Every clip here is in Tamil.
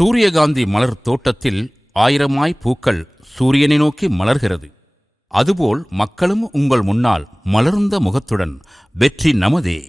சூரியகாந்தி மலர் தோட்டத்தில் ஆயிரமாய் பூக்கள் சூரியனை நோக்கி மலர்கிறது. அதுபோல் மக்களும் உங்கள் முன்னால் மலர்ந்த முகத்துடன் வெற்றி நமதே.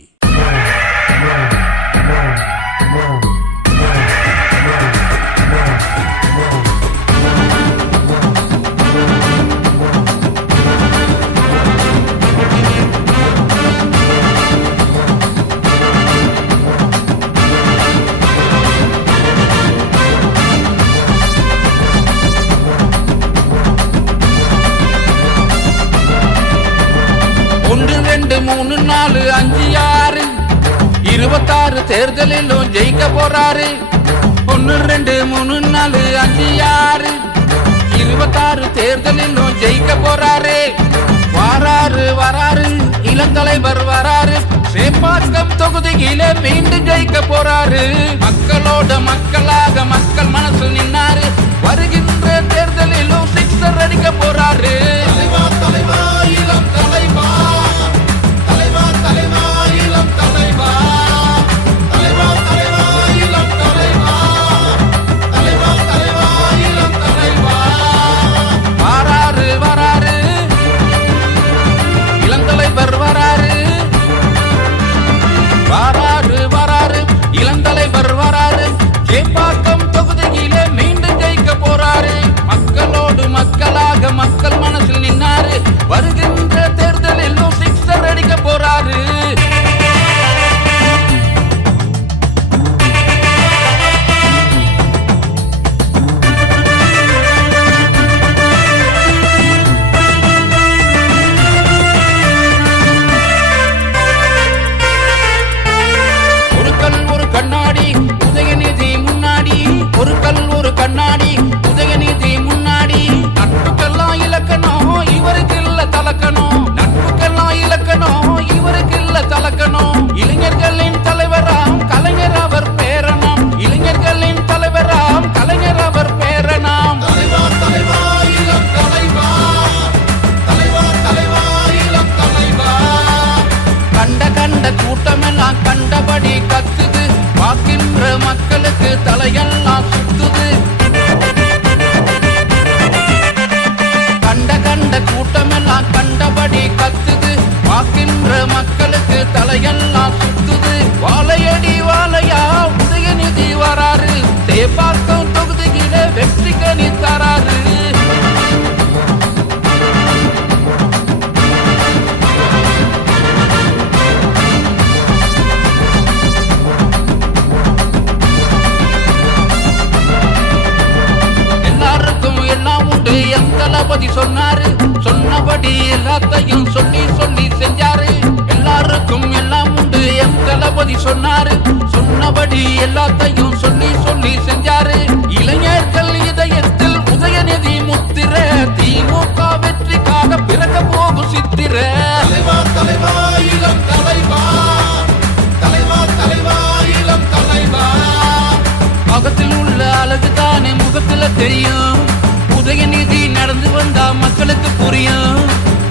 மூணு நாலு அஞ்சு ஆறு 26 தேர்தலிலும் ஜெயிக்க போறாரு. 1 2 3 4 5 6 26 தேர்தலிலும் ஜெயிக்க போறாரு. வராரு இளந்தலைவர் வராரு. சேப்பாக்கம் தொகுதியிலே மீண்டும் ஜெயிக்க போறாரு. மக்களோட மக்களாக மக்கள் மனசு நின்னாரு. வருகின்ற தேர்தலிலும் சிக்ஸர் அடிக்க போறாரு. தலைவா இளம் தலைவா, மக்கள் மனசில் நின்னாரு. வருகின்ற தேர்தலில் சிக்ஸர் அடிக்க போறாரு. ஒரு கல் ஒரு கண்ணாடி உதயநிதி முன்னாடி, ஒரு கல் ஒரு கண்ணாடி உதயநிதி முன்னாடி. நட்புக்கெல்லாம் இலக்கணம் இவருக்கு இல்ல தலக்கணும், நட்புக்கெல்லாம் இலக்கணம் இவருக்கு இல்ல தலக்கணும். இளைஞர்களின் தலைவராம் கலைஞர் அவர் பேரனாம், இளைஞர்களின் தலைவராம் கலைஞர் அவர் பேரனாம். தலைவா இளம் தலைவா, தலைவா இளம் தலைவா. கண்ட கூட்டமெல்லாம் கண்டபடி கத்துது. பார்க்கின்ற மக்களுக்கு தலையெல்லாம் சுத்துது. கண்ட கூட்டமெல்லாம் கண்டபடி கத்துது. பார்க்கின்ற மக்களுக்கு தலையெல்லாம் சுத்துது. வாழையடி வாழையா உதயநிதி வராரு. சேப்பாக்கம் தொகுதியிலே வெற்றி கனி தராரு. தளபதி சொன்னாரு, சொன்னபடி எல்லாத்தையும் சொல்லி செஞ்சாரு. எல்லாருக்கும் எல்லாம் உண்டு எம் தளபதி சொன்னாரு, சொன்னபடி எல்லாத்தையும் சொல்லி செஞ்சாரு. இளைஞர்கள் இதயத்தில் உதயநிதி முத்திர, திமுக வெற்றிக்காக பிறக்க போகும் சித்திர. தலைவா இளம் தலைவா, தலைவா இளம் தலைவா. முகத்தில் உள்ள அழகுதானே முகத்துல தெரியும். உதயநிதி நடந்து வந்தா மக்களுக்கு புரியும்.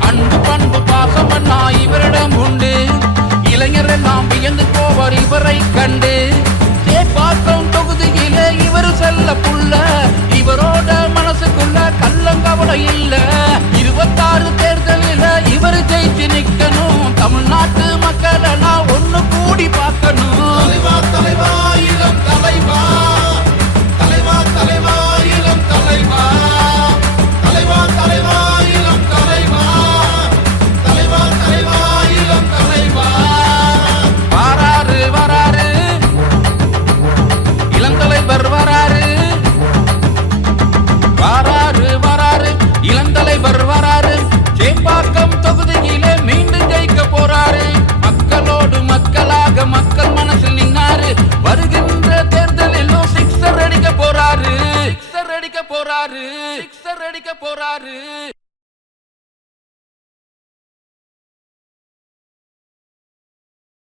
அன்பு பண்பு பாசம் பண்ணா இவரிடம் உண்டு. இளைஞர் எல்லாம் வியந்து போவார் இவரை கண்டு. சேப்பாக்கம் தொகுதியிலே இவர் செல்ல புள்ள. இவரோட மனசுக்குள்ள கள்ளங்கவலை இல்ல. 26 தேர்தலில இவர் ஜெயிச்சு நிக்கணும். தமிழ்நாட்டு மக்கள் எல்லாம் ஒண்ணு கூடி பார்க்கணும். தலைவா இளம் தலைவா, தலைவா இளம் தலைவா. தலைவா இளம் தலைவா, தலைவா இளம் தலைவா. வராரு இளந்தலைவர் வராரு. இளந்தலைவர் வராரு. சேப்பாக்கம் தொகுதியிலே மீண்டும் ஜெயிக்க போறாரு. மக்களோடு மக்களாக மக்கள் மனசில் நின்னாரு. வருகின்ற தேர்தலிலும் சிக்ஸர் அடிக்க போறாரு.